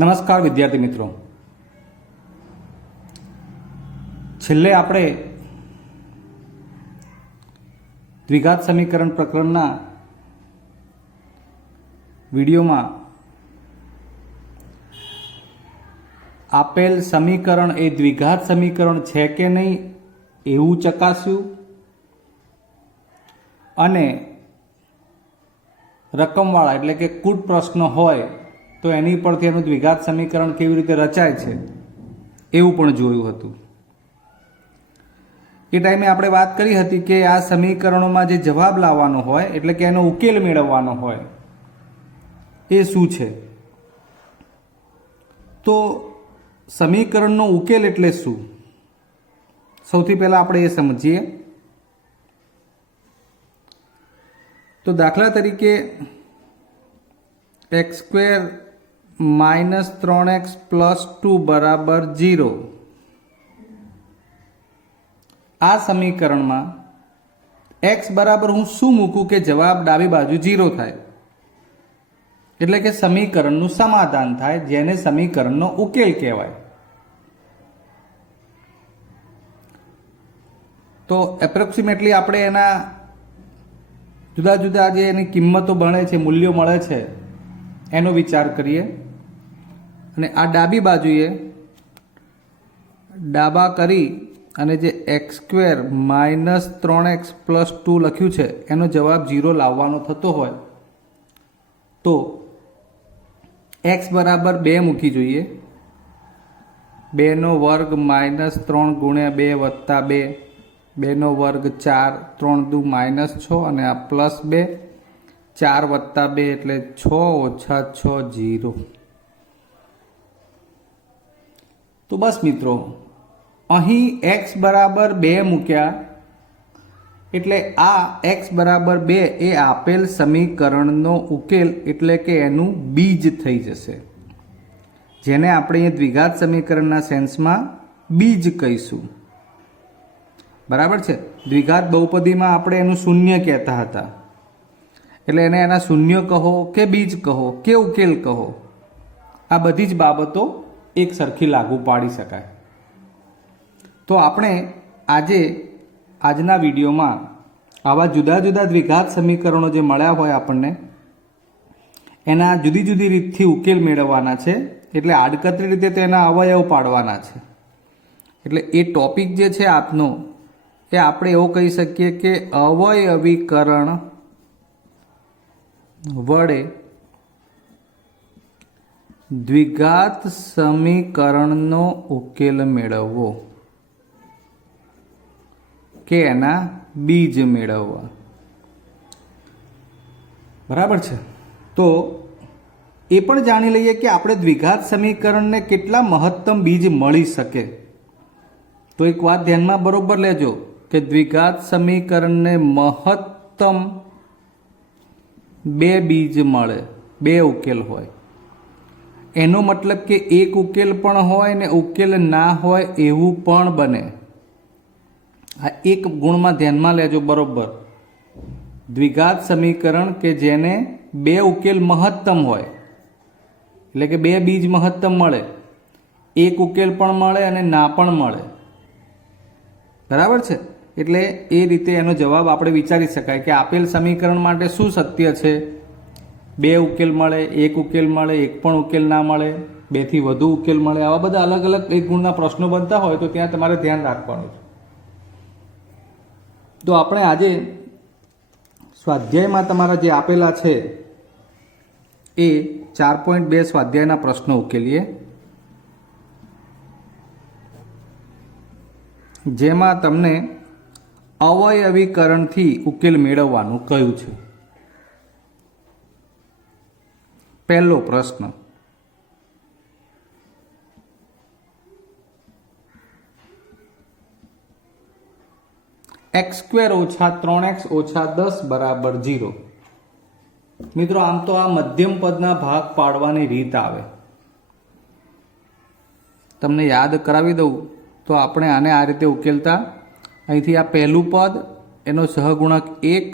નમસ્કાર વિદ્યાર્થી મિત્રો, છેલ્લે આપણે દ્વિઘાત સમીકરણ પ્રકરણના વિડીયોમાં આપેલ સમીકરણ એ દ્વિઘાત સમીકરણ છે કે નહીં એવું ચકાસ્યું અને રકમવાળા એટલે કે કૂટ પ્રશ્ન હોય તો એની પરથી એનું દ્વિઘાત સમીકરણ કેવી રીતે રચાય છે એવું પણ જોયું હતું। એ ટાઈમે આપણે વાત કરી હતી કે આ સમીકરણોમાં જે જવાબ લાવવાનો હોય એટલે કે એનો ઉકેલ મેળવવાનો હોય એ શું છે। તો સમીકરણનો ઉકેલ એટલે શું, સૌથી પહેલા આપણે એ સમજીએ। તો દાખલા તરીકે x² - 3x + 2 બરાબર 0 આ સમીકરણમાં x બરાબર હું શું મૂકું કે જવાબ ડાબી બાજુ 0 થાય એટલે કે સમીકરણનું સમાધાન થાય, જેને સમીકરણનો ઉકેલ કહેવાય। તો એપ્રોક્સિમેટલી આપણે એના જુદા જુદા જે એની કિંમતો બને છે, મૂલ્યો મળે છે એનો વિચાર કરીએ અને આ ડાબી બાજુએ ડાબા કરી અને જે x² - 3x + 2 લખ્યું છે એનો જવાબ 0 લાવવાનો થતો હોય તો x બરાબર 2 મૂકી જોઈએ। 2 નો વર્ગ - 3 × 2 + 2, 2 નો વર્ગ 4, 3 દુ -6 અને આ +2, 4 + 2 એટલે 6 - 6 0। તો બસ મિત્રો, અહીં x બરાબર 2 મૂક્યા એટલે આ x બરાબર 2 એ આપેલ સમીકરણનો ઉકેલ એટલે કે એનું બીજ થઈ જશે, જેને આપણે અહીંયા દ્વિઘાત સમીકરણના સેન્સમાં બીજ કહીશું। બરાબર છે। દ્વિઘાત બહુપદીમાં આપણે એનું શૂન્ય કહેતા હતા, એટલે એને એના શૂન્ય કહો કે બીજ કહો કે ઉકેલ કહો, આ બધી જ બાબતો એક સરખી લાગુ પાડી શકાય। તો આપણે આજના વિડીયોમાં આવા જુદા જુદા દ્વિઘાત સમીકરણો જે મળ્યા હોય આપણને એના જુદી જુદી રીતથી ઉકેલ મેળવવાના છે, એટલે આડકતરી રીતે તો એના અવયવ પાડવાના છે। એટલે એ ટોપિક જે છે આપનો એ આપણે એવો કહી શકીએ કે અવયવીકરણ વડે દ્વિઘાત સમીકરણનો ઉકેલ મેળવવો કે એના બીજ મેળવવા। બરાબર છે। તો એ પણ જાણી લઈએ કે આપણે દ્વિઘાત સમીકરણને કેટલા મહત્તમ બીજ મળી શકે। તો એક વાત ધ્યાનમાં બરોબર લેજો કે દ્વિઘાત સમીકરણને મહત્તમ 2 બીજ મળે, 2 ઉકેલ હોય। એનો મતલબ કે એક ઉકેલ પણ હોય ને ઉકેલ ના હોય એવું પણ બને। આ એક ગુણમાં ધ્યાનમાં લેજો બરોબર। દ્વિઘાત સમીકરણ કે જેને 2 ઉકેલ મહત્તમ હોય એટલે કે 2 બીજ મહત્તમ મળે, એક ઉકેલ પણ મળે અને ના પણ મળે। બરાબર છે। એટલે એ રીતે એનો જવાબ આપણે વિચારી શકાય કે આપેલ સમીકરણ માટે શું સત્ય છે, 2 ઉકેલ મળે, એક ઉકેલ મળે, એક પણ ઉકેલ ના મળે, 2 થી વધુ ઉકેલ મળે, આવા બધા અલગ અલગ એક ગુણના પ્રશ્નો બનતા હોય તો ત્યાં તમારે ધ્યાન રાખવાનું છે। તો આપણે આજે સ્વાધ્યાયમાં તમારા જે આપેલા છે એ 4.2 સ્વાધ્યાયના પ્રશ્નો ઉકેલીએ, જેમાં તમને અવયવીકરણથી ઉકેલ મેળવવાનું કહ્યું છે। પહેલો પ્રશ્ન, x² - 3x - 10 બરાબર 0। મિત્રો, આમ તો આ મધ્યમ પદના ભાગ પાડવાની રીત આવે, તમને યાદ કરાવી દઉં તો આપણે આને આ રીતે ઉકેલતા। અહીંથી આ પહેલું પદ એનો સહગુણક 1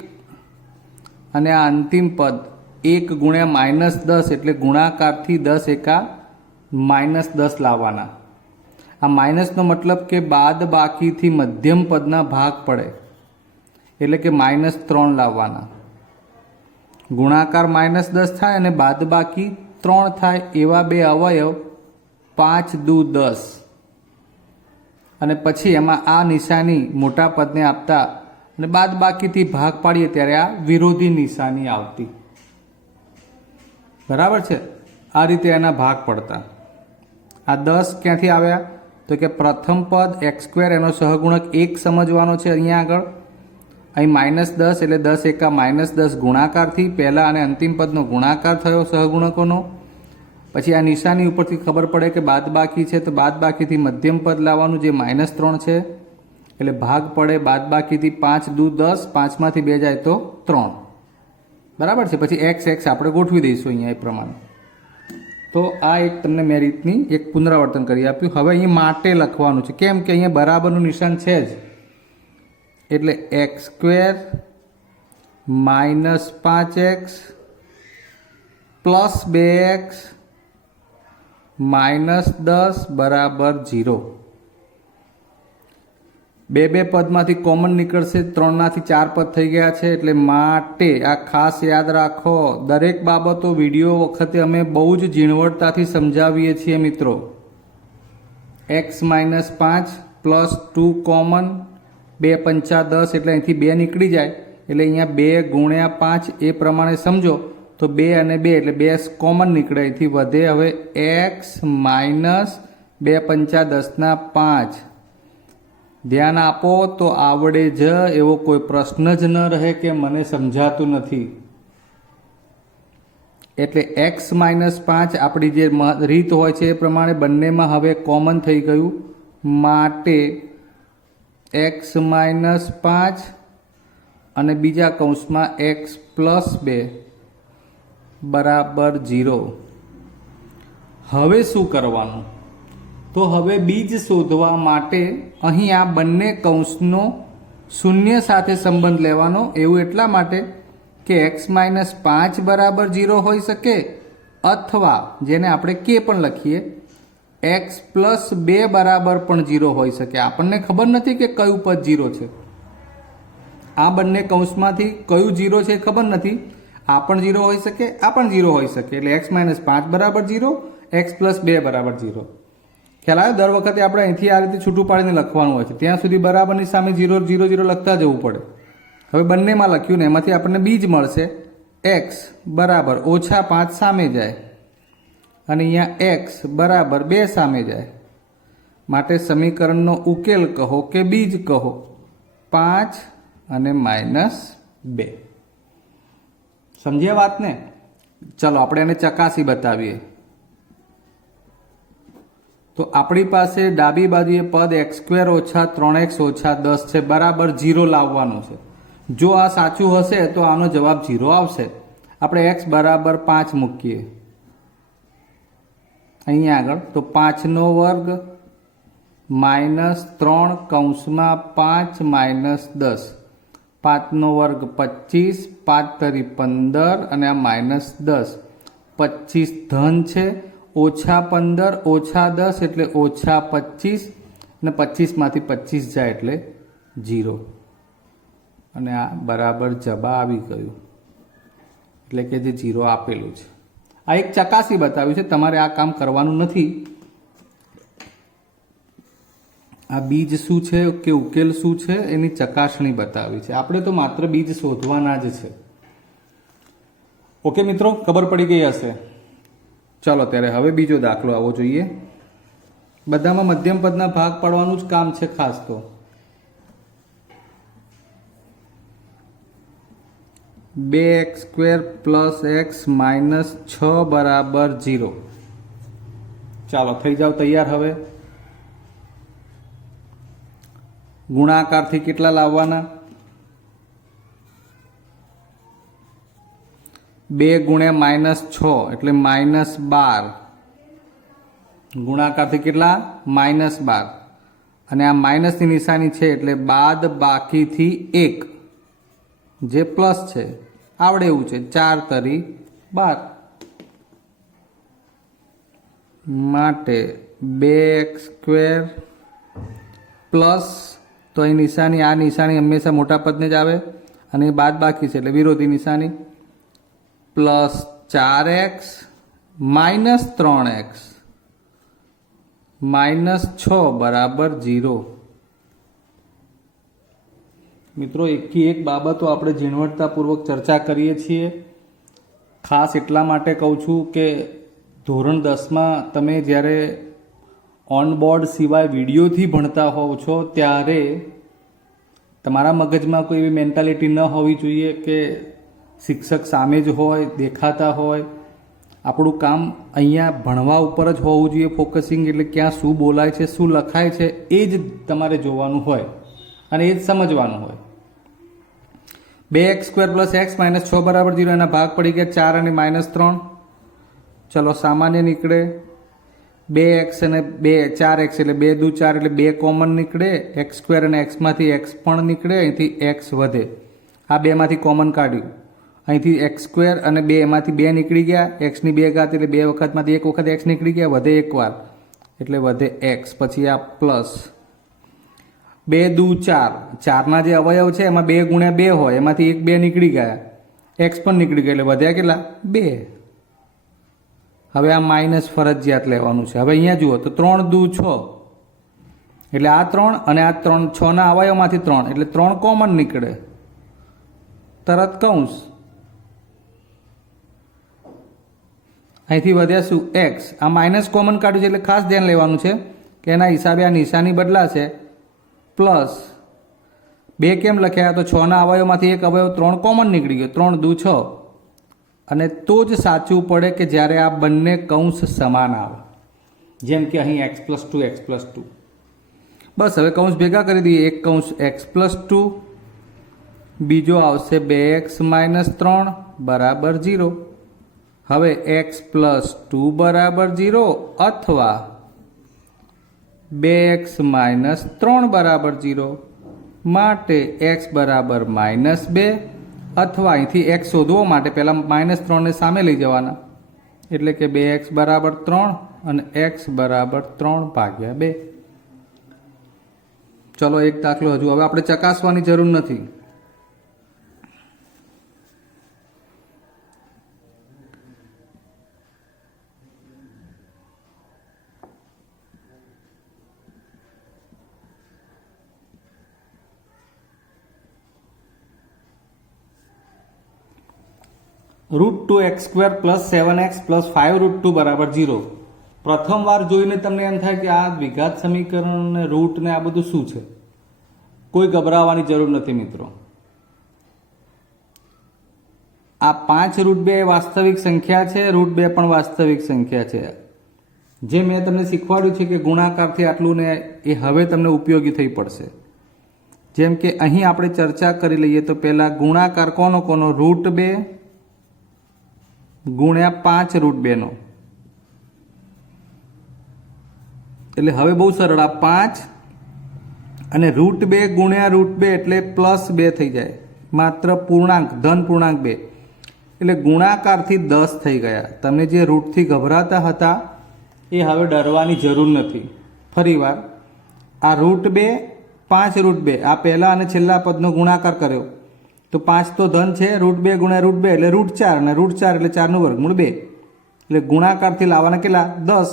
અને આ અંતિમ પદ 1 × -10 એટલે ગુણાકારથી 10 એકા -10 લાવવાના। આ માઇનસનો મતલબ કે બાદ બાકીથી મધ્યમ પદના ભાગ પડે એટલે કે -3 લાવવાના। ગુણાકાર -10 થાય અને બાદ બાકી 3 થાય એવા બે અવયવ 5 દુ 10 અને પછી એમાં આ નિશાની મોટા પદને આપતા અને બાદ બાકીથી ભાગ પાડીએ ત્યારે આ વિરોધી નિશાની આવતી। બરાબર છે। આ રીતે એના ભાગ પડતા। આ 10 ક્યાંથી આવ્યા તો કે પ્રથમ પદ x² એનો સહગુણક 1 સમજવાનો છે। અહીંયા આગળ અહીં -10 એટલે 10 એકા -10 ગુણાકારથી પહેલા અને અંતિમ પદનો ગુણાકાર થયો સહગુણકોનો। પછી આ નિશાની ઉપરથી ખબર પડે કે બાદબાકી છે તો બાદબાકીથી મધ્યમ પદ લાવવાનું જે -3 છે એટલે ભાગ પડે બાદબાકીથી 5 દુ 10 5માંથી 2 જાય તો 3। બરાબર છે। પછી x આપણે ગોઠવી દઈશું અહીંયા એ પ્રમાણે। તો આ એક તમને મેં રીતની એક પુનરાવર્તન કરી આપ્યું। હવે અહીં માટે લખવાનું છે કેમ કે અહીંયા બરાબરનું નિશાન છે જ એટલે x² -5x + 2x -10 બરાબર 0। બે પદમાંથી કોમન નીકળશે 3 થી 4 પદ થઈ ગયા છે એટલે માટે આ ખાસ યાદ રાખો। દરેક બાબતો વિડીયો વખતે અમે બહુ જ ઝીણવટતાથી સમજાવીએ છીએ મિત્રો। x -5 + 2 કોમન 2 પંચા 10 એટલે અહીંથી 2 નીકળી જાય એટલે અહીંયા 2 ગુણ્યા 5 એ પ્રમાણે સમજો તો 2 અને 2 એટલે 2 કોમન નીકળે। અહીંથી વધે હવે x -2 પંચા 10 5। ધ્યાન આપો તો આવડે જ એવો કોઈ પ્રશ્ન જ ન રહે કે મને સમજાતું નથી। એટલે x -5 આપણી જે રીત હોય છે એ પ્રમાણે બંનેમાં હવે કોમન થઈ ગયું માટે x -5 અને બીજા કૌંસમાં x + 2 બરાબર 0। હવે શું કરવાનું તો હવે બીજ શોધવા માટે અહીં આ બંને કૌંસનો શૂન્ય સાથે સંબંધ લેવાનો। એવું એટલા માટે કે x -5 બરાબર 0 હોઈ શકે અથવા જેને આપણે k પણ લખીએ x + 2 બરાબર પણ 0 હોઈ શકે। આપણને ખબર નથી કે કયું પદ 0 છે। આ બંને કૌંસમાંથી કયું 0 છે ખબર નથી। આ પણ 0 હોઈ શકે આ પણ 0 હોઈ શકે એટલે x -5 બરાબર 0 x + 2 બરાબર 0। ખ્યાલ આવે? દર વખતે આપણે અહીંથી આ રીતે છૂટું પાડીને લખવાનું હોય છે ત્યાં સુધી બરાબરની સામે 0 0 0 લખતા જવું પડે। હવે બંનેમાં લખ્યું ને એમાંથી આપણને બીજ મળશે x બરાબર -5 સામે જાય અને અહીંયા x બરાબર 2 સામે જાય માટે સમીકરણનો ઉકેલ કહો કે બીજ કહો 5 અને -2। સમજ્યા વાતને? ચલો આપણે એને ચકાસી બતાવીએ। તો આપણી પાસે ડાબી બાજુએ પદ x² - 3x - 10 છે બરાબર 0 લાવવાનું છે। જો આ સાચું હશે તો આનો જવાબ 0 આવશે। આપણે x બરાબર 5 મૂકીએ અહીંયા આગળ તો 5 નો વર્ગ -3 કૌંસમાં 5 -10 5 નો વર્ગ 25 5 તરી 15 અને આ -10 25 ધન છે -15 -10 એટલે -25 અને 25માંથી 25 જાય એટલે 0 અને આ બરાબર જવાબ આવી ગયું એટલે કે જે 0 આપેલું છે। આ એક ચકાસી બતાવ્યું છે તમારે આ કામ કરવાનું નથી। આ બીજ શું છે કે ઉકેલ શું છે એની ચકાસણી બતાવી છે। આપણે તો માત્ર બીજ શોધવાના જ છે। ઓકે મિત્રો, ખબર પડી ગઈ હશે। ચાલો ત્યારે હવે બીજો દાખલો આવવો જોઈએ। બધામાં મધ્યમ પદના ભાગ પાડવાનું જ કામ છે ખાસ। તો 2x² + x -6 બરાબર 0। ચાલો થઈ જાવ તૈયાર। હવે ગુણાકારથી કેટલા લાવવાના? 2 ગુણ્યા -6 એટલે -12 ગુણાકારથી કેટલા? -12 અને આ માઇનસની નિશાની છે એટલે બાદ બાકીથી 1 જે પ્લસ છે આવડે એવું છે 4 તરી 12 માટે 2x² પ્લસ, તો અહીં નિશાની, આ નિશાની હંમેશા મોટા પદને જ આવે અને બાદ બાકી છે એટલે વિરોધી નિશાની, plus 4x minus 3x minus 6 બરાબર 0. મિત્રો એકી એક બાબતો આપણે ઝીણવટતાપૂર્વક ચર્ચા કરીએ છીએ. ખાસ એટલા માટે કહું છું કે ધોરણ 10માં તમે જ્યારે ઓન બોર્ડ સિવાય વિડીયોથી ભણતા હોવ છો ત્યારે તમારા મગજમાં કોઈ એવી મેન્ટાલિટી ન હોવી જોઈએ કે શિક્ષક સામે જ હોય, દેખાતા હોય. આપણું કામ અહીંયા ભણવા ઉપર જ હોવું જોઈએ ફોકસિંગ, એટલે ક્યાં શું બોલાય છે, શું લખાય છે એ જ તમારે જોવાનું હોય અને એ જ સમજવાનું હોય. 2x² પ્લસ x માઇનસ 6 બરાબર 0. એના ભાગ પડી ગયા 4 અને માઇનસ 3. ચલો સામાન્ય નીકળે 2x અને 4x એટલે 2 દુ 4 એટલે 2 કોમન નીકળે. x² અને x માંથી x પણ નીકળે, અહીંથી x વધે. આ બેમાંથી કોમન કાઢ્યું, અહીંથી x² અને 2 એમાંથી 2 નીકળી ગયા. x ની 2 ઘાત એટલે 2 વખતમાંથી 1 વખત x નીકળી ગયા, વધે એક વાર એટલે વધે x. પછી આ પ્લસ 2 દુ 4, 4ના જે અવયવ છે એમાં 2 ગુણ્યા 2 હોય, એમાંથી 1 2 નીકળી ગયા, x પણ નીકળી ગયા એટલે વધ્યા કેટલા 2. હવે આ માઇનસ ફરજિયાત લેવાનું છે. હવે અહીંયા જુઓ તો 3 દુ 6 એટલે આ 3 અને આ 3, 6ના અવયવમાંથી 3 એટલે 3 કોમન નીકળે, તરત કૌંસ. અહીંથી વધ્યા શું x. આ માઇનસ કોમન કાઢ્યું છે એટલે ખાસ ધ્યાન લેવાનું છે કે એના હિસાબે આ નિશાની બદલાશે. પ્લસ 2 કેમ લખ્યા, તો 6ના અવયવમાંથી એક અવયવ 3 કોમન નીકળી ગયો, 3 દુ 6. અને તો જ સાચું પડે કે જ્યારે આ બંને કૌંસ સમાન આવે, જેમ કે અહીં x+2 x+2. બસ હવે કૌંસ ભેગા કરી દઈએ. એક કૌંસ x+2, બીજો આવશે 2x માઇનસ 3 બરાબર 0. હવે x+2 બરાબર 0 અથવા 2x માઇનસ 3 બરાબર 0 માટે x બરાબર -2, અથવા અહીંથી x શોધવા માટે પહેલાં -3 ને સામે લઈ જવાના, એટલે કે 2x બરાબર 3 અને x બરાબર 3/2. ચલો એક દાખલો હજુ, હવે આપણે ચકાસવાની જરૂર નથી. √2x² પ્લસ 7x પ્લસ 5√2 બરાબર 0. પ્રથમ વાર જોઈને તમને એમ થાય કે આ દ્વિઘાત સમીકરણ ને રૂટ ને આ બધું શું છે. કોઈ ગભરાવાની જરૂર નથી મિત્રો. આ 5√2 વાસ્તવિક સંખ્યા છે, √2 પણ વાસ્તવિક સંખ્યા છે. જે મેં તમને શીખવાડ્યું છે કે ગુણાકારથી આટલું ને એ હવે તમને ઉપયોગી થઈ પડશે. જેમ કે અહીં આપણે ચર્ચા કરી લઈએ તો પહેલા ગુણાકાર કોનો કોનો, √2 ગુણ્યા 5√2 નો. એટલે હવે બહુ સરળ, આ 5 અને √2 ગુણ્યા √2 એટલે +2 થઈ જાય, માત્ર પૂર્ણાંક, ધન પૂર્ણાંક 2 એટલે ગુણાકારથી 10 થઈ ગયા. તમે જે રૂટથી ગભરાતા હતા એ હવે ડરવાની જરૂર નથી. ફરીવાર આ √2 5√2 આ પહેલા અને છેલ્લા પદનો ગુણાકાર કર્યો તો 5 તો ધન છે, √2 ગુણ્યા √2 એટલે √4 અને √4 એટલે 4 નું વર્ગમૂળ 2 એટલે ગુણાકારથી લાવવાના કેટલા 10,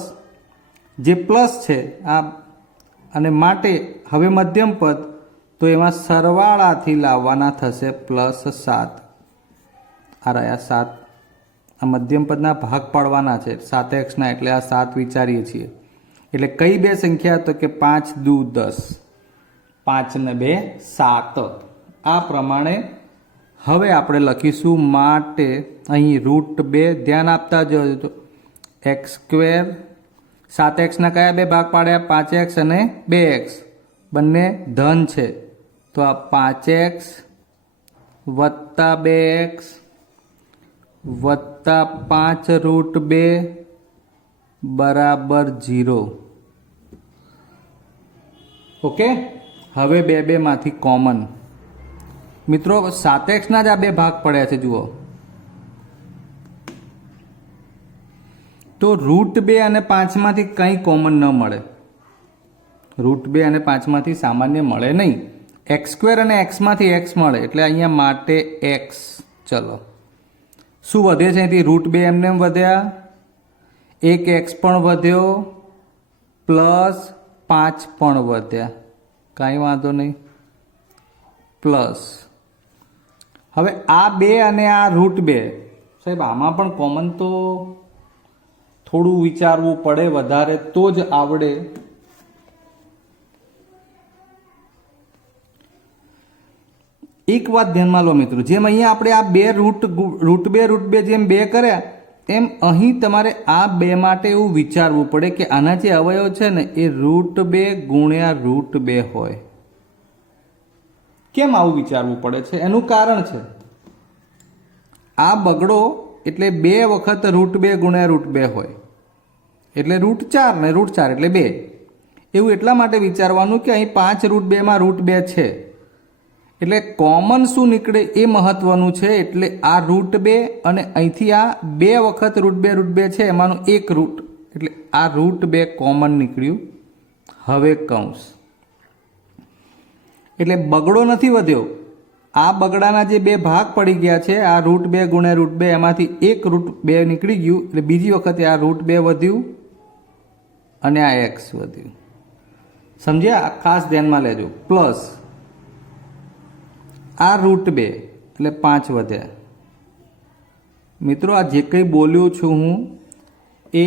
જે પ્લસ છે આ. અને માટે હવે મધ્યમ પદ તો એમાં સરવાળાથી લાવવાના થશે +7. આ રહ્યા 7, આ મધ્યમ પદના ભાગ પાડવાના છે 7x ના, એટલે આ 7 વિચારીએ છીએ. એટલે કઈ બે સંખ્યા, તો કે 5 દુ 10, 5 ને 2 7. આ પ્રમાણે હવે આપણે લખીશું. માટે અહીં √2 ધ્યાન આપતા જજો તો x², 7x ના કયા બે ભાગ પાડ્યા, 5x અને 2x, બંને ધન છે તો આ 5x વત્તા 2x વત્તા 5√2 બરાબર 0. ઓકે, હવે 2 માંથી કોમન. મિત્રો 7x ના જ આ બે ભાગ પડ્યા છે જુઓ. તો √2 અને 5માંથી કંઈ કોમન ન મળે. √2 અને 5માંથી સામાન્ય મળે નહીં. x² અને xમાંથી x મળે એટલે અહીંયા માટે x. ચલો શું વધે છે અહીંથી? √2 એમને એમ વધ્યા, એક x પણ વધ્યો, પ્લસ 5 પણ વધ્યા, કાંઈ વાંધો નહીં, પ્લસ. હવે આ 2 અને આ √2, સાહેબ આમાં પણ કોમન તો થોડું વિચારવું પડે વધારે તો જ આવડે. એક વાત ધ્યાનમાં લો મિત્રો, જેમ અહીંયા આપણે આ √2 જેમ 2 કર્યા એમ અહીં તમારે આ 2 માટે એવું વિચારવું પડે કે આના જે અવયવ છે ને એ √2 ગુણ્યા √2 હોય. કેમ આવું વિચારવું પડે છે? એનું કારણ છે, આ બગડો એટલે 2 વખત √2 ગુણ્યા √2 હોય એટલે √4 ને √4 એટલે 2. એવું એટલા માટે વિચારવાનું કે અહીં 5 √2 માં √2 છે એટલે કોમન શું નીકળે એ મહત્વનું છે. એટલે આ √2 અને અહીંથી આ 2 વખત √2 છે એમાંનું એક √, એટલે આ √2 કોમન નીકળ્યું. હવે કૌંસ એટલે બગડો નથી વધ્યો, આ બગડાના જે 2 ભાગ પડી ગયા છે આ √2 ગુણ્યા √2 એમાંથી એક √2 નીકળી ગયું એટલે બીજી વખતે આ √2 વધ્યું અને આ x વધ્યું. સમજ્યા? ખાસ ધ્યાનમાં લેજો. પ્લસ આ √2 એટલે 5 વધ્યા. મિત્રો આ જે કંઈ બોલ્યો છું હું એ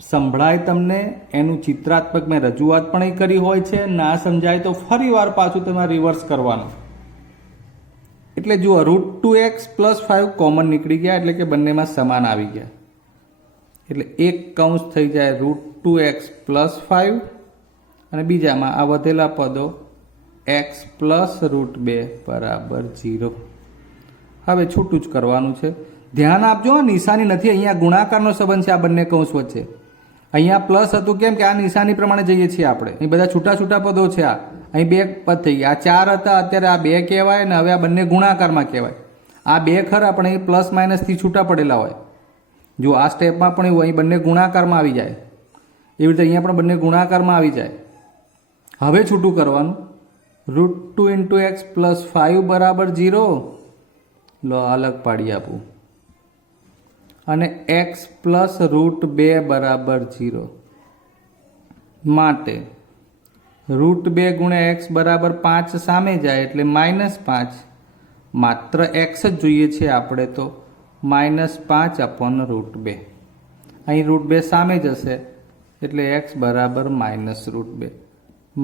સંભળાય તમને, એનું ચિત્રાત્મક મેં રજૂઆત પણ એ કરી હોય છે. ના સમજાય તો ફરી વાર પાછું તમારે રિવર્સ કરવાનું. એટલે જુઓ √2x પ્લસ 5 કોમન નીકળી ગયા એટલે કે બંનેમાં સમાન આવી ગયા એટલે એક કૌંસ થઈ જાય √2x પ્લસ 5 અને બીજામાં આ વધેલા પદો x પ્લસ √2 બરાબર 0. હવે છૂટું જ કરવાનું છે. ધ્યાન આપજો, નિશાની નથી, અહીંયા ગુણાકારનો સંબંધ છે આ બંને કૌંસ વચ્ચે. અહીંયા પ્લસ હતું કેમ કે આ નિશાની પ્રમાણે જઈએ છીએ આપણે. અહીં બધા છૂટા છૂટા પદો છે. આ અહીં 2 પદ થઈ ગયા, આ 4 હતા, અત્યારે આ 2 કહેવાય ને હવે આ બંને ગુણાકારમાં કહેવાય. આ 2 ખરા પણ અહીં પ્લસ માઇનસથી છૂટા પડેલા હોય. જો આ સ્ટેપમાં પણ એવું અહીં બંને ગુણાકારમાં આવી જાય, એવી રીતે અહીંયા પણ બંને ગુણાકારમાં આવી જાય. હવે છૂટું કરવાનું. √2 × x પ્લસ 5 બરાબર 0. લો અલગ પાડી આપું. અને x પ્લસ √2 બરાબર 0 માટે √2 ગુણ્યા x બરાબર 5 સામે જાય એટલે -5. માત્ર x જ જોઈએ છે આપણે તો -5/√2. અહીં √2 સામે જશે એટલે x બરાબર -√2.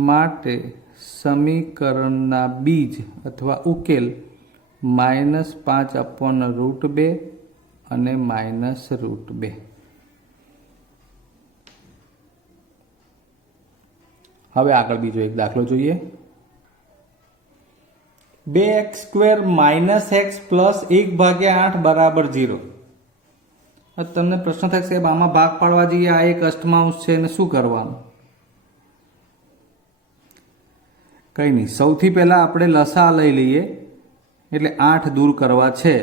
માટે સમીકરણના બીજ અથવા ઉકેલ -5/√2 અને -√2. હવે આગળ બીજો એક દાખલો જોઈએ. 2x² - x પ્લસ 1/8 બરાબર 0. તમને પ્રશ્ન થાય સાહેબ આમાં ભાગ પાડવા જઈએ, આ એક અષ્ટમાંશ છે ને શું કરવાનું? કંઈ નહીં, સૌથી પહેલાં આપણે લસા લઈ લઈએ. એટલે 8 દૂર કરવા છે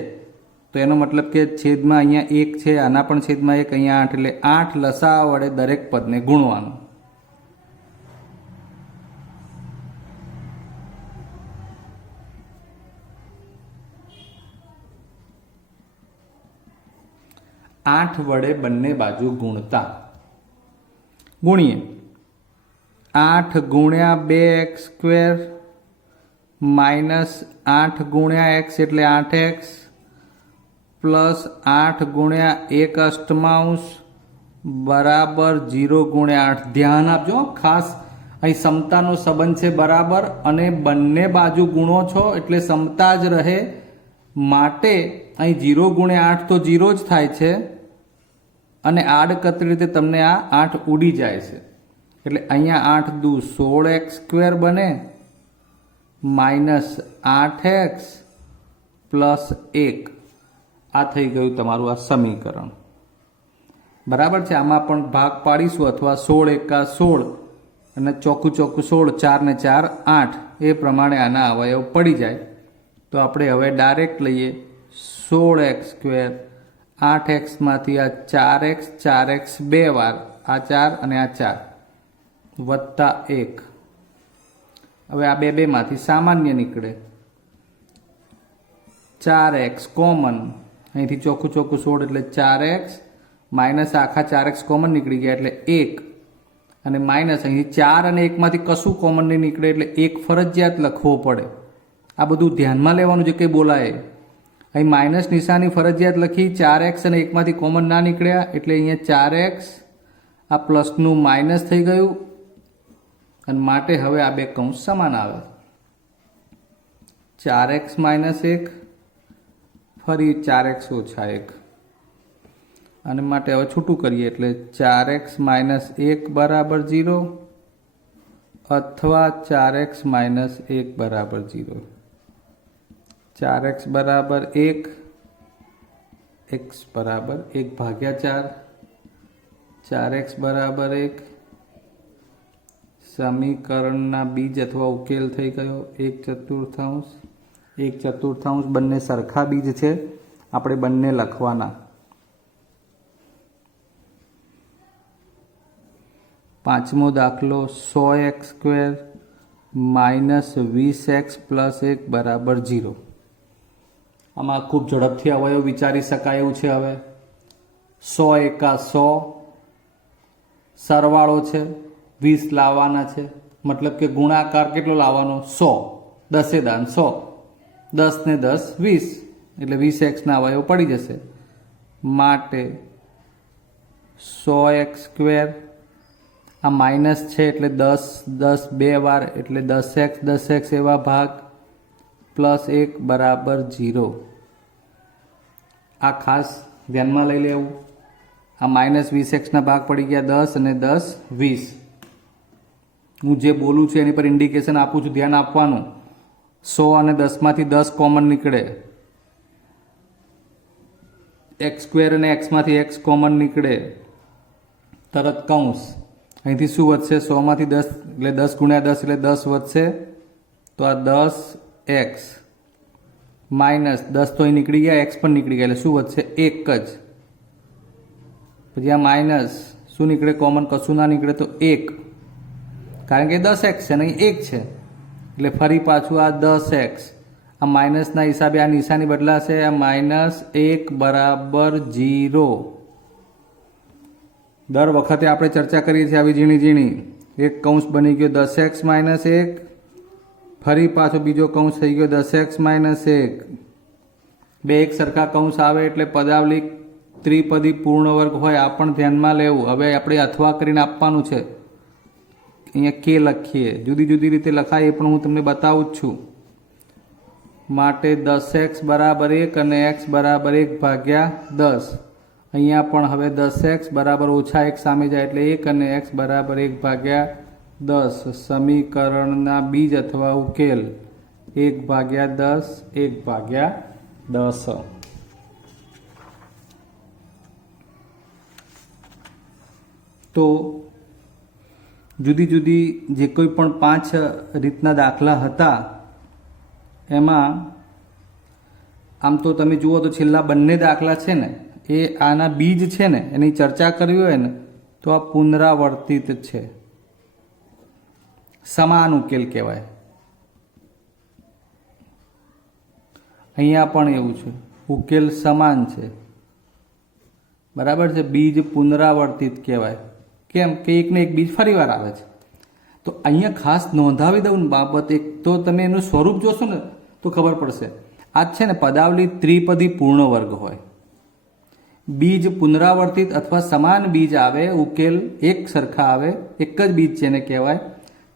તો એનો મતલબ કે છેદમાં અહીંયા 1 છે, આના પણ છેદમાં 1, અહીંયા 8 એટલે 8 લસા વડે દરેક પદને ગુણવાનું. આઠ વડે બંને બાજુ ગુણતા ગુણીએ. 8 ગુણ્યા 2x² -8 ગુણ્યા x એટલે 8x પ્લસ 8 ગુણ્યા 1 અષ્ટમાંશ બરાબર 0 ગુણ્યા 8. ધ્યાન આપજો ખાસ, અહીં સમતાનો સંબંધ છે બરાબર, અને બંને બાજુ ગુણો છો એટલે સમતા જ રહે. માટે અહીં 0 ગુણ્યા 8 તો 0 જ થાય છે અને આડકતરી રીતે તમને આ 8 ઉડી જાય છે એટલે અહીંયા 8 દુ 16x² બને -8x પ્લસ 1. આ થઈ ગયું તમારું આ સમીકરણ. બરાબર છે. આમાં પણ ભાગ પાડીશું અથવા 16 એકા 16 અને ચોખ્ખું 16, 4 ને 4 8 એ પ્રમાણે આના અવયવ પડી જાય. તો આપણે હવે ડાયરેક્ટ લઈએ 16x². 8x આ 4x બે વાર આ 4 અને આ 4 વત્તા 1. હવે આ બે માંથી સામાન્ય નીકળે 4x કોમન, અહીંથી ચોખ્ખું 16 એટલે 4x માઇનસ આખા 4x કોમન નીકળી ગયા એટલે 1 અને માઇનસ અહીં 4 અને 1 માંથી કશું કોમન નહીં નીકળે એટલે 1 ફરજિયાત લખવો પડે. આ બધું ધ્યાનમાં લેવાનું જે કંઈ બોલાય. અહીં માઇનસ નિશાની ફરજિયાત લખી, 4x અને 1 માંથી કોમન ના નીકળ્યા એટલે અહીંયા 4x આ પ્લસનું માઇનસ થઈ ગયું અને માટે હવે આ બે કૌંસ સમાન આવે. 4x માઇનસ 1 ફરી 4x ઓછા 1 અને માટે હવે છૂટું કરીએ એટલે 4x માઇનસ 1 બરાબર 0 અથવા 4x માઇનસ 1 બરાબર 0. 4x બરાબર 1, x બરાબર 1 ભાગ્યા 4, 4x બરાબર 1. સમીકરણના બીજ અથવા ઉકેલ થઈ ગયો 1/4. 1/4 બંને સરખા બીજ છે, આપણે બંને લખવાના. પાંચમો દાખલો 100x² માઇનસ 20x પ્લસ 1 બરાબર 0. આમાં ખૂબ ઝડપથી અવયવ વિચારી શકાય એવું છે. હવે 100 એકા 100 સરવાળો છે, 20 લાવવાના છે, મતલબ કે ગુણાકાર કેટલો લાવવાનો 100, 10 દાન 100, 10 ને 10 20 એટલે 20x ના અવયવ પડી જશે. માટે 100x², આ માઇનસ છે એટલે 10 બે વાર એટલે 10x એવા ભાગ પ્લસ 1 બરાબર 0. આ ખાસ ધ્યાનમાં લઈ લેવું. આ માઇનસ 20x ના ભાગ પડી ગયા 10 અને 10 20. હું જે બોલું છું એની પર ઇન્ડિકેશન આપું છું, ધ્યાન આપવાનું. 100 અને 10 માંથી 10 કોમન નીકળે, x² અને x માંથી x કોમન નીકળે, તરત કૌંસ. અહીંથી શું વધશે? 100 માંથી 10 એટલે 10 ગુણ્યા 10 એટલે 10 વધશે, તો આ 10x માઇનસ 10 તો અહીં નીકળી ગયા, x પણ નીકળી ગયા એટલે શું વધશે? 1 જ. પછી આ માઇનસ શું નીકળે? કોમન કશું ના નીકળે તો 1, કારણ કે 10x છે ને અહીં 1 છે એટલે ફરી પાછું આ 10x. આ માઇનસના હિસાબે આ નિશાની બદલાશે. આ માઇનસ 1 બરાબર 0. દર વખતે આપણે ચર્ચા કરીએ છીએ આવી ઝીણી ઝીણી. એક કૌંસ બની ગયો 10x માઇનસ 1, ફરી પાછો બીજો કૌંસ થઈ ગયો 10x માઇનસ 1. બે એક સરખા કૌંસ આવે એટલે પદાવલી ત્રિપદી પૂર્ણ વર્ગ હોય, આ પણ ધ્યાનમાં લેવું. હવે આપણે અથવા કરીને આપવાનું છે. અહીંયા કે લખીએ, જુદી જુદી રીતે લખાય એ પણ હું તમને બતાવું જ છું. માટે 10x બરાબર 1 અને x બરાબર 1 ભાગ્યા 10. અહીંયા પણ હવે 10x બરાબર ઓછા 1 સામે જાય એટલે 1 અને x બરાબર 1 ભાગ્યા 10. સમીકરણના બીજ અથવા ઉકેલ 1 ભાગ્યા 10, 1 ભાગ્યા 10. તો જુદી જુદી જે કોઈ પણ 5 રીતના દાખલા હતા એમાં આમ તો તમે જુઓ તો છેલ્લા બંને દાખલા છે ને એ આના બીજ છે ને એની ચર્ચા કરવી હોય ને તો આ પુનરાવર્તિત છે, સમાન ઉકેલ કહેવાય. અહીંયા પણ એવું છે, ઉકેલ સમાન છે, બરાબર છે. બીજ પુનરાવર્તિત કહેવાય. કેમ કે એકને એક બીજ ફરી વાર આવે છે. તો અહીંયા ખાસ નોંધાવી દઉં બાબત એક, તો તમે એનું સ્વરૂપ જોશો ને તો ખબર પડશે. આ છે ને પદાવલી ત્રિપદી પૂર્ણ વર્ગ હોય, બીજ પુનરાવર્તિત અથવા સમાન બીજ આવે, ઉકેલ એક સરખા આવે, એક જ બીજ છે એને કહેવાય,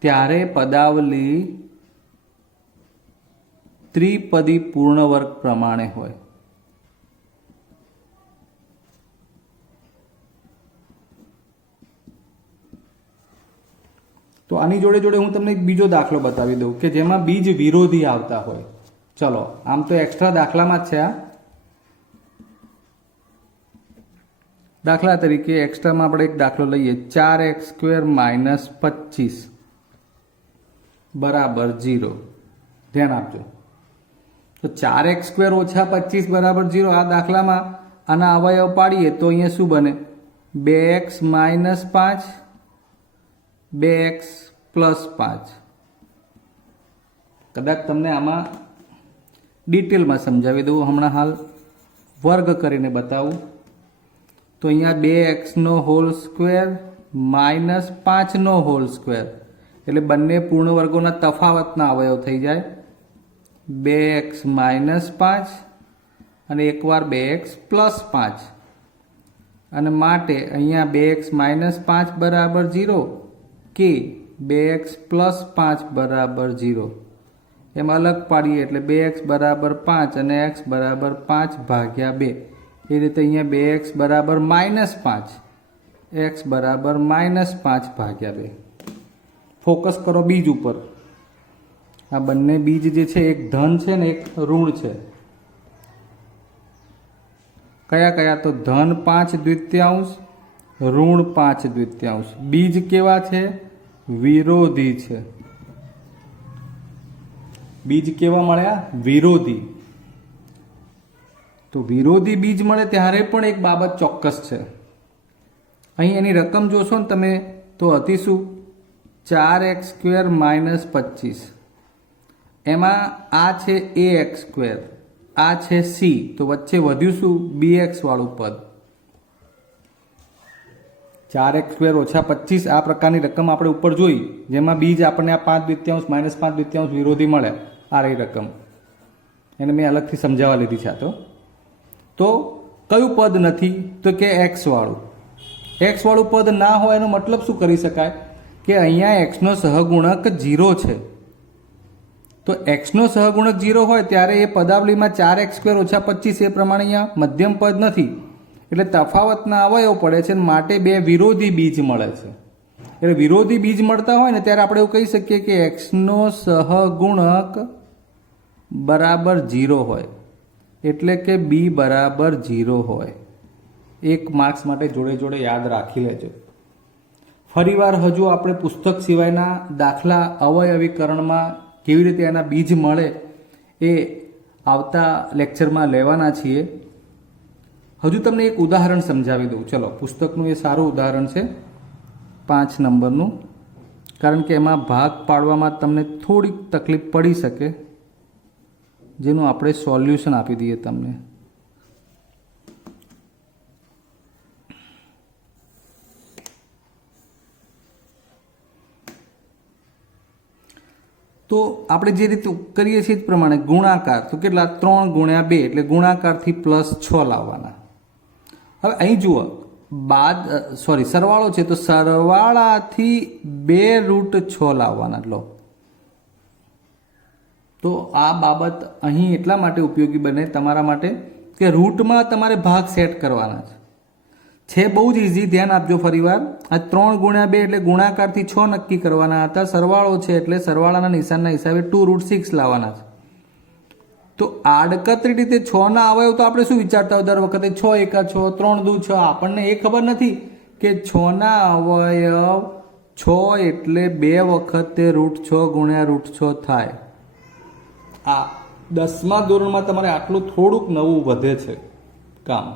ત્યારે પદાવલી ત્રિપદી પૂર્ણ વર્ગ પ્રમાણે હોય. તો આની જોડે જોડે હું તમને એક બીજો દાખલો બતાવી દઉં કે જેમાં બીજ વિરોધી આવતા હોય. ચલો, આમ તો એક્સ્ટ્રા દાખલામાં જ છે આ. દાખલા તરીકે એક્સ્ટ્રામાં આપણે એક દાખલો લઈએ, 4x² માઇનસ 25 બરાબર 0. ધ્યાન આપજો. તો 4x² ઓછા 25 બરાબર 0 આ દાખલામાં આના અવયવ પાડીએ તો અહીંયા શું બને 2x માઇનસ 5 2x પ્લસ 5. કદાચ તમને આમાં ડિટેલમાં સમજાવી દઉં, હમણાં હાલ વર્ગ કરીને બતાવું. તો અહીંયા 2x whole square minus 5 whole square એટલે બંને પૂર્ણ વર્ગોના તફાવતના અવયવ થઈ જાય 2x માઇનસ 5 અને એકવાર 2x પ્લસ 5. અને માટે અહીંયા 2x માઇનસ 5 બરાબર 0 કે 2x પ્લસ 5 બરાબર 0 એમ અલગ પાડીએ એટલે 2x બરાબર 5 અને x બરાબર 5 ભાગ્યા 2. એ રીતે અહીંયા 2x બરાબર માઇનસ 5 x બરાબર માઇનસ 5 ભાગ્યા 2. ફોકસ કરો બીજ ઉપર. આ બંને બીજ જે છે એક ધન છે ને એક ઋણ છે. કયા કયા? તો ધન 5/2 ઋણ 5/2. બીજ કેવા છે? વિરોધી છે. બીજ કેવા મળ્યા? વિરોધી. તો વિરોધી બીજ મળે ત્યારે પણ એક બાબત ચોક્કસ છે. અહીં એની રકમ જોશો ને તમે તો હતી શું? 4x² minus 25. એમાં આ છે ax², આ છે c, તો વચ્ચે વધ્યું શું? bx વાળું પદ. 4x² ઓછા 25 આ પ્રકારની રકમ આપણે ઉપર જોઈ, જેમાં બીજ આપણને આ 5/2 માઇનસ 5/2 વિરોધી મળ્યા. આ રહી રકમ, એને મેં અલગથી સમજાવવા લીધી છે. તો કયું પદ નથી? તો કે x વાળું. x વાળું પદ ના હોય એનો મતલબ શું કરી શકાય? કે અહીંયા x નો સહગુણક 0 છે. તો x નો સહગુણક 0 હોય ત્યારે એ પદાવલીમાં 4x² ઓછા 25 એ પ્રમાણે અહીંયા મધ્યમ પદ નથી, એટલે તફાવતના અવયવ પડે છે, માટે બે વિરોધી બીજ મળે છે. એટલે વિરોધી બીજ મળતા હોય ને ત્યારે આપણે એવું કહી શકીએ કે x નો સહગુણક બરાબર 0 હોય, એટલે કે b બરાબર 0 હોય. 1 માર્ક્સ માટે જોડે જોડે યાદ રાખી લેજો. ફરીવાર હજુ આપણે પુસ્તક સિવાયના દાખલા અવયવીકરણમાં કેવી રીતે એના બીજ મળે એ આવતા લેક્ચરમાં લેવાના છીએ. હજુ તમને એક ઉદાહરણ સમજાવી દઉં. ચલો, પુસ્તકનું એ સારું ઉદાહરણ છે 5 નંબરનું, કારણ કે એમાં ભાગ પાડવામાં તમને થોડીક તકલીફ પડી શકે, જેનું આપણે સોલ્યુશન આપી દઈએ તમને. તો આપણે જે રીતે કરીએ છીએ એ પ્રમાણે ગુણાકાર, તો કેટલા? 3 ગુણ્યા 2 એટલે ગુણાકારથી +6 લાવવાના. હવે અહીં જુઓ, સરવાળો છે, તો સરવાળાથી 2√6 લાવવાના. લો, તો આ બાબત અહીં એટલા માટે ઉપયોગી બને તમારા માટે કે રૂટમાં તમારે ભાગ સેટ કરવાના છે. બહુ જ ઇઝી. ધ્યાન આપજો ફરીવાર. આ 3 ગુણ્યા 2 એટલે ગુણાકારથી 6 નક્કી કરવાના હતા. સરવાળો છે એટલે સરવાળાના નિશાનના હિસાબે 2√6 લાવવાના છે. તો આડકતરી રીતે 6 ના અવયવ તો આપણે શું વિચારતા હોય દર વખતે? 6 એકા 6, 3 દુ 6. આપણને એ ખબર નથી કે 6 ના અવયવ 6 એટલે 2 વખતે √6 ગુણ્યા √6 થાય. આ 10મા ધોરણમાં તમારે આટલું થોડુંક નવું વધે છે કામ.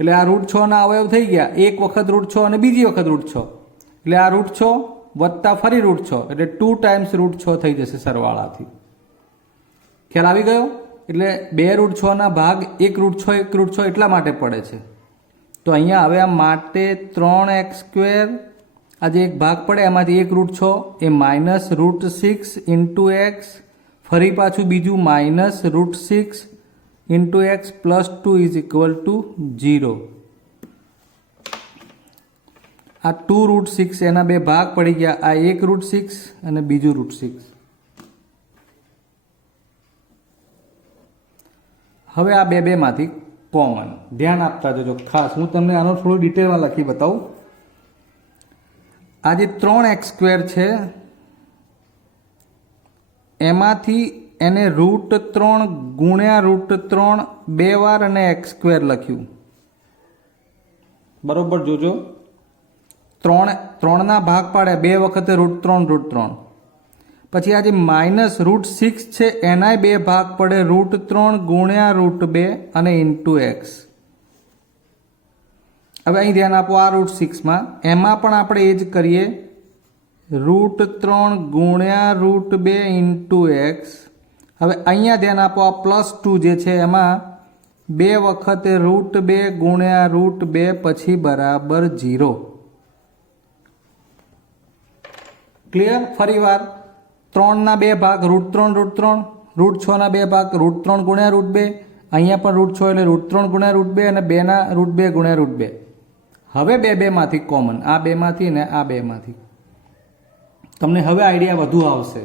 એટલે આ √6 ના અવયવ થઈ ગયા. એક વખત √6 અને બીજી વખત √6, એટલે આ √6 વત્તા ફરી √6 એટલે 2 ટાઈમ્સ √6 થઈ જશે સરવાળાથી. ખ્યાલ આવી ગયો? એટલે 2√6 ના ભાગ 1√6 એટલા માટે પડે છે. તો અહીંયા હવે આ માટે 3x², આ જે એક ભાગ પડે એમાંથી 1√6 એ -√6 ઇન્ટુ x, ફરી પાછું બીજું -√6 into x plus 2 is equal to 0. આ 2√6 એના બે ભાગ પડી ગયા. આ 1√6 અને બીજું √6. હવે આ બે માંથી કોમન. ધ્યાન આપતા જજો ખાસ. હું તમને આનો થોડું ડિટેલમાં લખી બતાવું. આ જે 3x² છે એમાંથી એને √3 ગુણ્યા √3 બે વાર અને x² લખ્યું. બરોબર જોજો. 3 ના ભાગ પાડ્યા બે વખતે √3. પછી આ જે -√6 છે એનાય બે ભાગ પડે √3 ગુણ્યા √2 અને ઇન્ટુ x. હવે અહીં ધ્યાન આપો આ √6 એમાં પણ આપણે એ જ કરીએ √3 ગુણ્યા √2 ઇન્ટુ એક્સ. હવે અહીંયા ધ્યાન આપો આ +2 જે છે એમાં 2 વખતે √2 ગુણ્યા √2 પછી બરાબર 0. ક્લિયર? ફરી વાર 3ના 2 ભાગ √3 √3, √6ના 2 ભાગ √3 ગુણ્યા √2, અહીંયા પણ √6 એટલે √3 ગુણ્યા √2 અને 2ના √2 ગુણ્યા √2. હવે બે માંથી કોમન, આ બેમાંથી ને આ બેમાંથી તમને હવે આઈડિયા વધુ આવશે.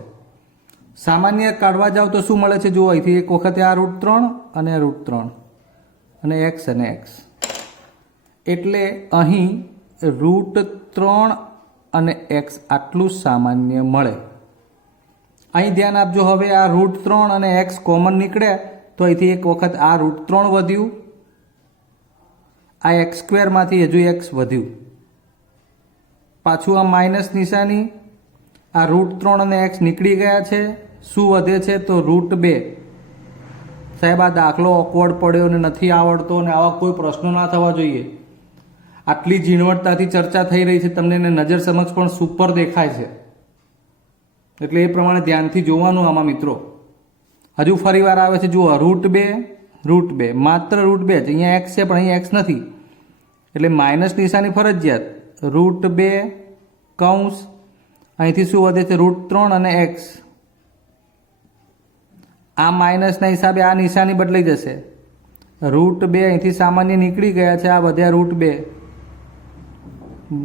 સામાન્ય કાઢવા જાવ તો શું મળે છે જુઓ, અહીંથી એક વખતે આ √3 અને √3 અને એક્સ અને એક્સ, એટલે અહીં √3 અને એક્સ આટલું સામાન્ય મળે. અહીં ધ્યાન આપજો, હવે આ √3 અને એક્સ કોમન નીકળે તો અહીંથી એક વખત આ √3 વધ્યું, આ x² માંથી હજુ x વધ્યું, પાછું આ માઇનસ નિશાની, આ √3 અને x નીકળી ગયા છે. શું વધે છે તો √2. સાહેબ આ દાખલો ઓકવર્ડ પડ્યો ને નથી આવડતો ને આવા કોઈ પ્રશ્નો ના થવા જોઈએ. આટલી ઝીણવટતાથી ચર્ચા થઈ રહી છે, તમને નજર સમક્ષ પણ સુપર દેખાય છે, એટલે એ પ્રમાણે ધ્યાનથી જોવાનું આમાં મિત્રો. હજુ ફરી વાર આવે છે જુઓ, √2 માત્ર √2 જ, અહીંયા એક્સ છે પણ અહીંયા એક્સ નથી એટલે માઇનસ નિશાની ફરજિયાત, √2 કૌંસ, અહીંથી શું વધે છે √3 અને એક્સ. આ માઇનસના હિસાબે આ નિશાની બદલાઈ જશે, √2 અહીંથી સામાન્ય નીકળી ગયા છે, આ વધ્યા √2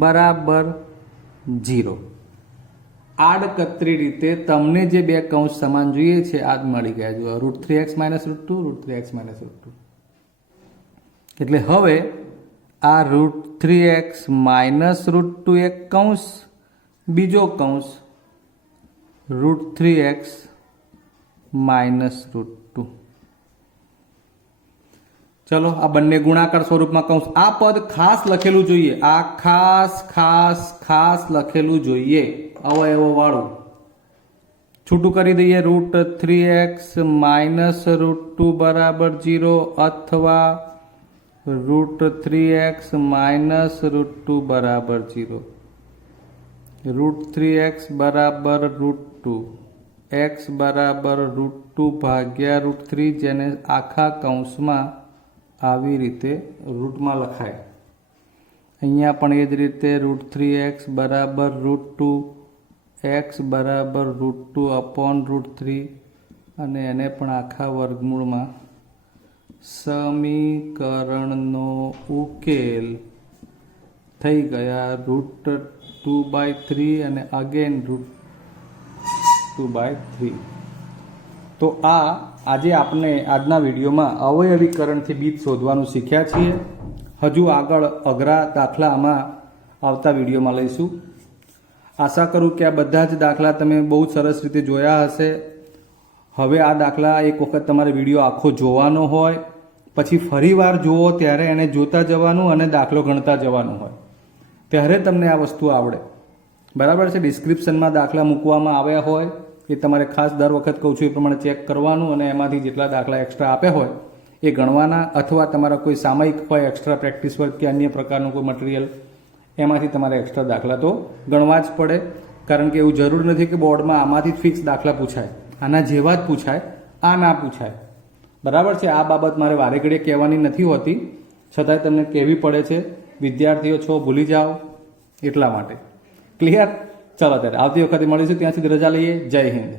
બરાબર 0. આડકતરી રીતે તમને જે બે કૌંસ સમાન જોઈએ છે આ જ મળી ગયા. જો √3x - √2, √3x - √2. એટલે હવે આ √3x - √2 એક કૌંસ, બીજો કૌંસ √3x - √2. ચલો આ બંને ગુણાકાર સ્વરૂપમાં કૌંસ. આ પદ ખાસ લખેલું જોઈએ, આ ખાસ લખેલું જોઈએ, અવયવો વાળું. છૂટું કરી દઈએ, √3x - √2 બરાબર 0 અથવા √3x - √2 બરાબર 0. √3x બરાબર √2, x બરાબર √2 ભાગ્યા √3, જેને આખા કૌંસમાં આવી રીતે રૂટમાં લખાય. અહીંયા પણ એ જ રીતે √3x બરાબર √2, x બરાબર √2 અપોન √3 અને એને પણ આખા વર્ગમૂળમાં. સમીકરણનો ઉકેલ થઈ ગયા √2/3 અને અગેન √2/3. તો આજે આપણે આજના વિડીયોમાં અવયવીકરણથી બીજ શોધવાનું શીખ્યા છીએ. હજુ આગળ અઘરા દાખલા આમાં આવતા વિડીયોમાં લઈશું. આશા કરું કે આ બધા જ દાખલા તમે બહુ સરસ રીતે જોયા હશે. હવે આ દાખલા એક વખત તમારે વિડીયો આખો જોવાનો હોય, પછી ફરીવાર જુઓ ત્યારે એને જોતા જવાનું અને દાખલો ગણતા જવાનું હોય, ત્યારે તમને આ વસ્તુ આવડે. બરાબર છે? ડિસ્ક્રિપ્શનમાં દાખલા મૂકવામાં આવ્યા હોય એ તમારે ખાસ દર વખત કહું છું એ પ્રમાણે ચેક કરવાનું અને એમાંથી જેટલા દાખલા એક્સ્ટ્રા આપ્યા હોય એ ગણવાના, અથવા તમારા કોઈ સામયિક હોય એક્સ્ટ્રા પ્રેક્ટિસ વર્ક કે અન્ય પ્રકારનું કોઈ મટીરિયલ, એમાંથી તમારે એક્સ્ટ્રા દાખલા તો ગણવા જ પડે. કારણ કે એવું જરૂર નથી કે બોર્ડમાં આમાંથી જ ફિક્સ દાખલા પૂછાય, આના જેવા જ પૂછાય, આ ના પૂછાય. બરાબર છે? આ બાબત મારે વારે ઘડીએ કહેવાની નથી હોતી, છતાંય તમને કહેવી પડે છે. વિદ્યાર્થીઓ છો, ભૂલી જાઓ એટલા માટે. ક્લિયર? ચાલો ત્યારે આવતી વખતે મળીશું, ત્યાં સુધી રજા લઈએ. જય હિન્દ.